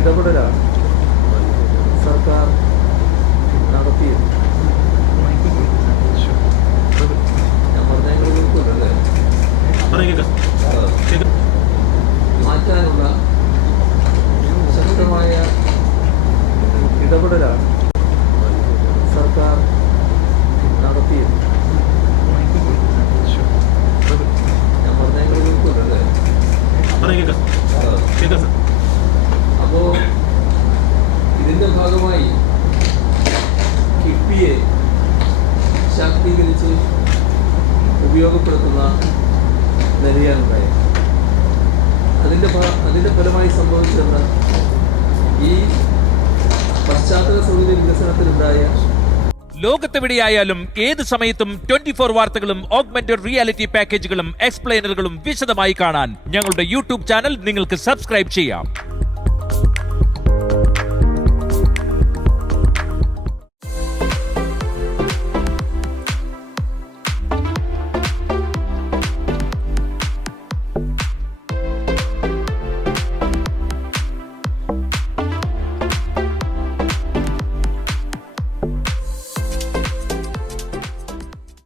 ഇടപെടലാണ് സർക്കാർ നടത്തിയത്. ഞാൻ പറഞ്ഞല്ലേ മാറ്റാനുള്ള ശക്തമായ ഇടപെടലാണ് സർക്കാർ നടത്തിയത്. ഞാൻ പറഞ്ഞല്ലേ അപ്പോ ഇതിന്റെ ഭാഗമായി കിഫ്ബിയെ ശാക്തീകരിച്ച് ഉപയോഗപ്പെടുത്തുന്ന നിലയാണുണ്ടായത്. അതിന്റെ ഫലമായി സംഭവിച്ചെന്ന് ഈ പശ്ചാത്തല സൗകര്യ വികസനത്തിലുണ്ടായ ലോകത്തെവിടെയായാലും ഏത് സമയത്തും 24 വാർത്തകളും ഓഗ്മെന്റഡ് റിയാലിറ്റി പാക്കേജുകളും എക്സ്പ്ലെയിനറുകളും വിശദമായി കാണാൻ ഞങ്ങളുടെ യൂട്യൂബ് ചാനൽ നിങ്ങൾക്ക് സബ്സ്ക്രൈബ് ചെയ്യാം.